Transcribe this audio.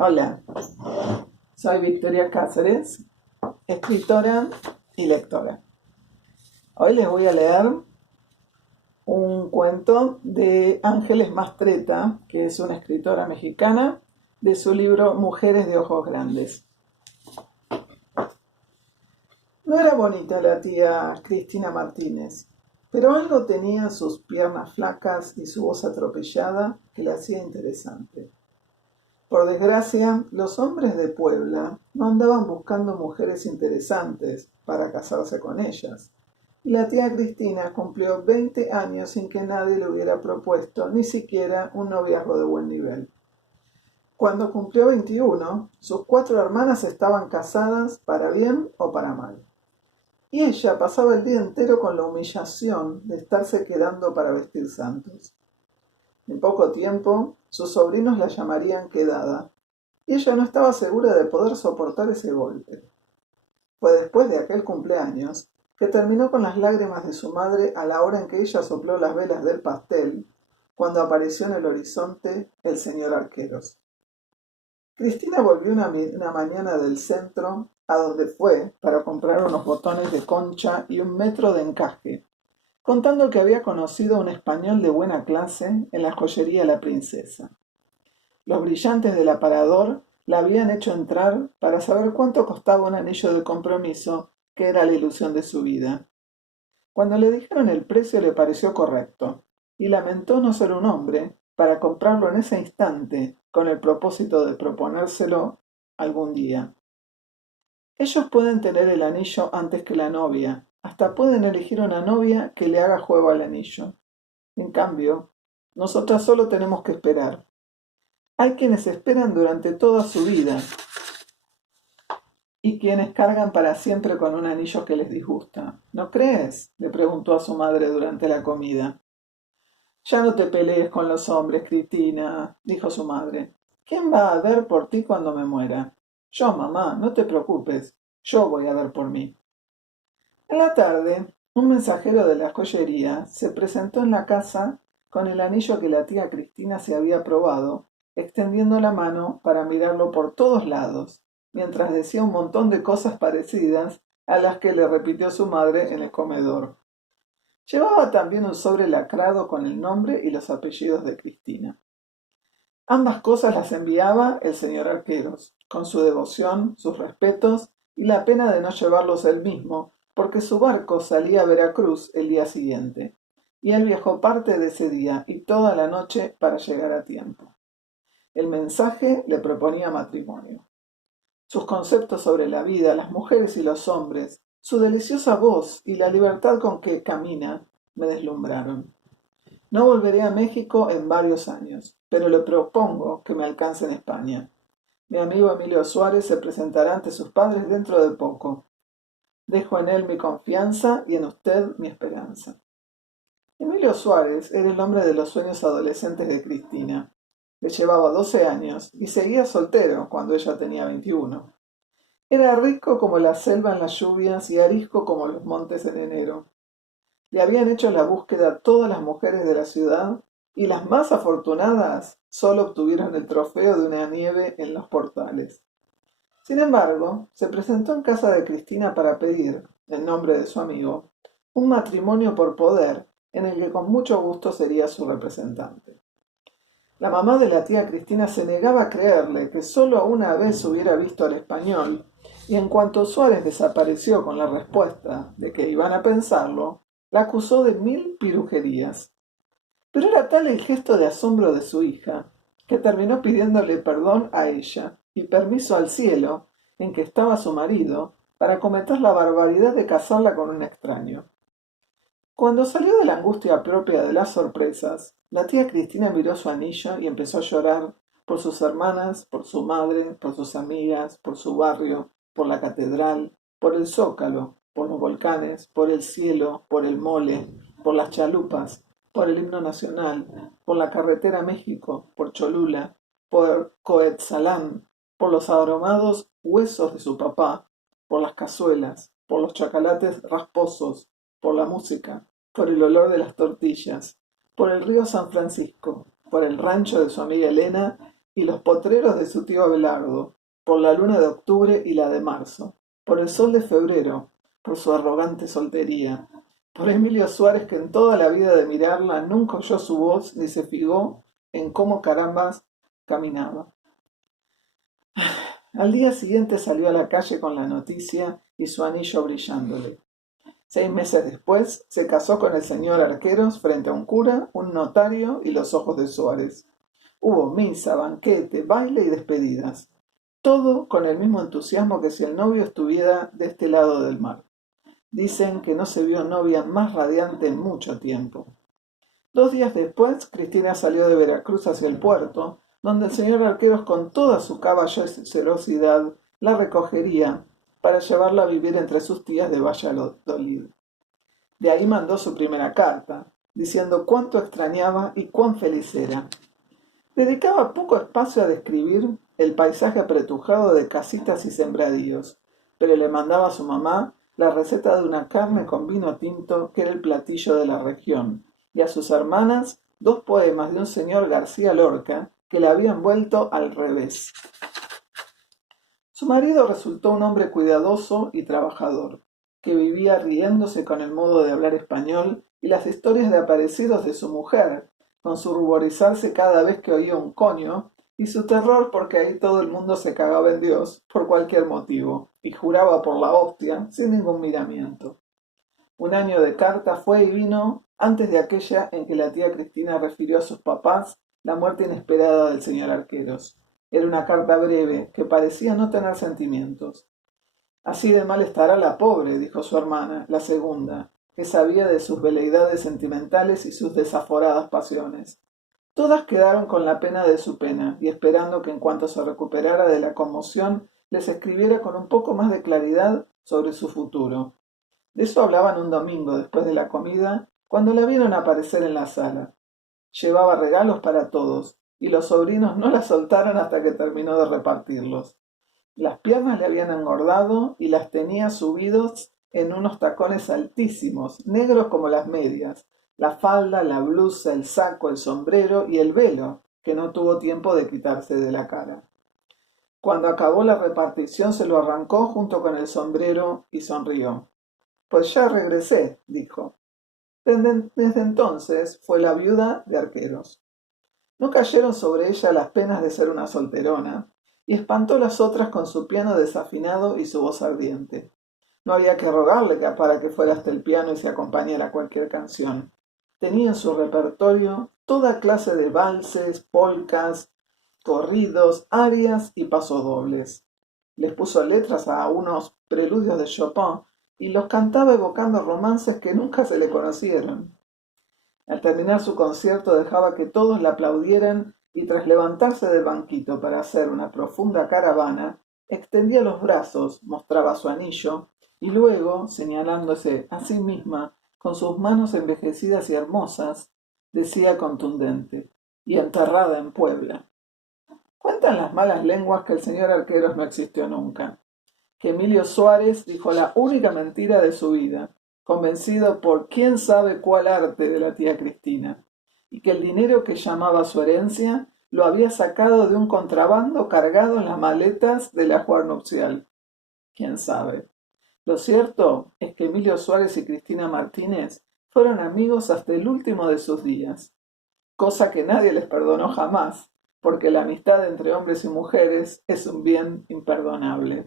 Hola, soy Victoria Cáceres, escritora y lectora. Hoy les voy a leer un cuento de Ángeles Mastretta, que es una escritora mexicana, de su libro Mujeres de Ojos Grandes. No era bonita la tía Cristina Martínez, pero algo tenía sus piernas flacas y su voz atropellada que la hacía interesante. Por desgracia, los hombres de Puebla no andaban buscando mujeres interesantes para casarse con ellas, y la tía Cristina cumplió 20 años sin que nadie le hubiera propuesto ni siquiera un noviazgo de buen nivel. Cuando cumplió 21, sus 4 hermanas estaban casadas para bien o para mal, y ella pasaba el día entero con la humillación de estarse quedando para vestir santos. En poco tiempo, sus sobrinos la llamarían quedada, y ella no estaba segura de poder soportar ese golpe. Fue después de aquel cumpleaños que terminó con las lágrimas de su madre a la hora en que ella sopló las velas del pastel, cuando apareció en el horizonte el señor Arqueros. Cristina volvió una mañana del centro, a donde fue para comprar unos botones de concha y un metro de encaje, contando que había conocido a un español de buena clase en la joyería La Princesa. Los brillantes del aparador la habían hecho entrar para saber cuánto costaba un anillo de compromiso, que era la ilusión de su vida. Cuando le dijeron el precio le pareció correcto, y lamentó no ser un hombre para comprarlo en ese instante con el propósito de proponérselo algún día. Ellos pueden tener el anillo antes que la novia, hasta pueden elegir una novia que le haga juego al anillo. En cambio, nosotras solo tenemos que esperar. Hay quienes esperan durante toda su vida y quienes cargan para siempre con un anillo que les disgusta. ¿No crees?, le preguntó a su madre durante la comida. Ya no te pelees con los hombres, Cristina, dijo su madre. ¿Quién va a ver por ti cuando me muera? Yo, mamá, no te preocupes, yo voy a ver por mí. En la tarde, un mensajero de la joyería se presentó en la casa con el anillo que la tía Cristina se había probado, extendiendo la mano para mirarlo por todos lados, mientras decía un montón de cosas parecidas a las que le repitió su madre en el comedor. Llevaba también un sobre lacrado con el nombre y los apellidos de Cristina. Ambas cosas las enviaba el señor Arqueros, con su devoción, sus respetos y la pena de no llevarlos él mismo, porque su barco salía a Veracruz el día siguiente, y él viajó parte de ese día y toda la noche para llegar a tiempo. El mensaje le proponía matrimonio. Sus conceptos sobre la vida, las mujeres y los hombres, su deliciosa voz y la libertad con que camina me deslumbraron. No volveré a México en varios años, pero le propongo que me alcance en España. Mi amigo Emilio Suárez se presentará ante sus padres dentro de poco. Dejo en él mi confianza y en usted mi esperanza. Emilio Suárez era el hombre de los sueños adolescentes de Cristina. Le llevaba 12 años y seguía soltero cuando ella tenía 21. Era rico como la selva en las lluvias y arisco como los montes en enero. Le habían hecho la búsqueda todas las mujeres de la ciudad y las más afortunadas solo obtuvieron el trofeo de una nieve en los portales. Sin embargo, se presentó en casa de Cristina para pedir, en nombre de su amigo, un matrimonio por poder en el que con mucho gusto sería su representante. La mamá de la tía Cristina se negaba a creerle que solo una vez hubiera visto al español, y en cuanto Suárez desapareció con la respuesta de que iban a pensarlo, la acusó de 1000 pirujerías. Pero era tal el gesto de asombro de su hija, que terminó pidiéndole perdón a ella y permiso al cielo, en que estaba su marido, para cometer la barbaridad de casarla con un extraño. Cuando salió de la angustia propia de las sorpresas, la tía Cristina miró su anillo y empezó a llorar por sus hermanas, por su madre, por sus amigas, por su barrio, por la catedral, por el zócalo, por los volcanes, por el cielo, por el mole, por las chalupas, por el himno nacional, por la carretera a México, por Cholula, por Coetzalán, por los aromados huesos de su papá, por las cazuelas, por los chocolates rasposos, por la música, por el olor de las tortillas, por el río San Francisco, por el rancho de su amiga Elena y los potreros de su tío Abelardo, por la luna de octubre y la de marzo, por el sol de febrero, por su arrogante soltería, por Emilio Suárez, que en toda la vida de mirarla nunca oyó su voz ni se fijó en cómo carambas caminaba. Al día siguiente salió a la calle con la noticia y su anillo brillándole. 6 meses después se casó con el señor Arqueros frente a un cura, un notario y los ojos de Suárez. Hubo misa, banquete, baile y despedidas. Todo con el mismo entusiasmo que si el novio estuviera de este lado del mar. Dicen que no se vio novia más radiante en mucho tiempo. 2 días después, Cristina salió de Veracruz hacia el puerto, donde el señor Arqueros con toda su caballerosidad la recogería para llevarla a vivir entre sus tías de Valladolid. De ahí mandó su primera carta, diciendo cuánto extrañaba y cuán feliz era. Dedicaba poco espacio a describir el paisaje apretujado de casitas y sembradíos, pero le mandaba a su mamá la receta de una carne con vino tinto que era el platillo de la región, y a sus hermanas 2 poemas de un señor García Lorca que le habían vuelto al revés. Su marido resultó un hombre cuidadoso y trabajador, que vivía riéndose con el modo de hablar español y las historias de aparecidos de su mujer, con su ruborizarse cada vez que oía un coño, y su terror porque ahí todo el mundo se cagaba en Dios por cualquier motivo, y juraba por la hostia sin ningún miramiento. Un año de carta fue y vino antes de aquella en que la tía Cristina refirió a sus papás la muerte inesperada del señor Arqueros. Era una carta breve que parecía no tener sentimientos. Así de mal estará la pobre, dijo su hermana, la segunda, que sabía de sus veleidades sentimentales y sus desaforadas pasiones. Todas quedaron con la pena de su pena y esperando que en cuanto se recuperara de la conmoción les escribiera con un poco más de claridad sobre su futuro. De eso hablaban un domingo después de la comida, cuando la vieron aparecer en la sala. Llevaba regalos para todos, y los sobrinos no la soltaron hasta que terminó de repartirlos. Las piernas le habían engordado y las tenía subidos en unos tacones altísimos, negros como las medias, la falda, la blusa, el saco, el sombrero y el velo, que no tuvo tiempo de quitarse de la cara. Cuando acabó la repartición se lo arrancó junto con el sombrero y sonrió. Pues ya regresé, dijo. Desde entonces fue la viuda de Arqueros. No cayeron sobre ella las penas de ser una solterona, y espantó las otras con su piano desafinado y su voz ardiente. No había que rogarle para que fuera hasta el piano y se acompañara a cualquier canción. Tenía en su repertorio toda clase de valses, polcas, corridos, arias y pasodobles. Les puso letras a unos preludios de Chopin y los cantaba evocando romances que nunca se le conocieron. Al terminar su concierto dejaba que todos la aplaudieran y tras levantarse del banquito para hacer una profunda caravana, extendía los brazos, mostraba su anillo y luego, señalándose a sí misma con sus manos envejecidas y hermosas, decía contundente: y enterrada en Puebla. Cuentan las malas lenguas que el señor Arqueros no existió nunca, que Emilio Suárez dijo la única mentira de su vida, convencido por quién sabe cuál arte de la tía Cristina, y que el dinero que llamaba su herencia lo había sacado de un contrabando cargado en las maletas del ajuar nupcial. ¿Quién sabe? Lo cierto es que Emilio Suárez y Cristina Martínez fueron amigos hasta el último de sus días, cosa que nadie les perdonó jamás, porque la amistad entre hombres y mujeres es un bien imperdonable.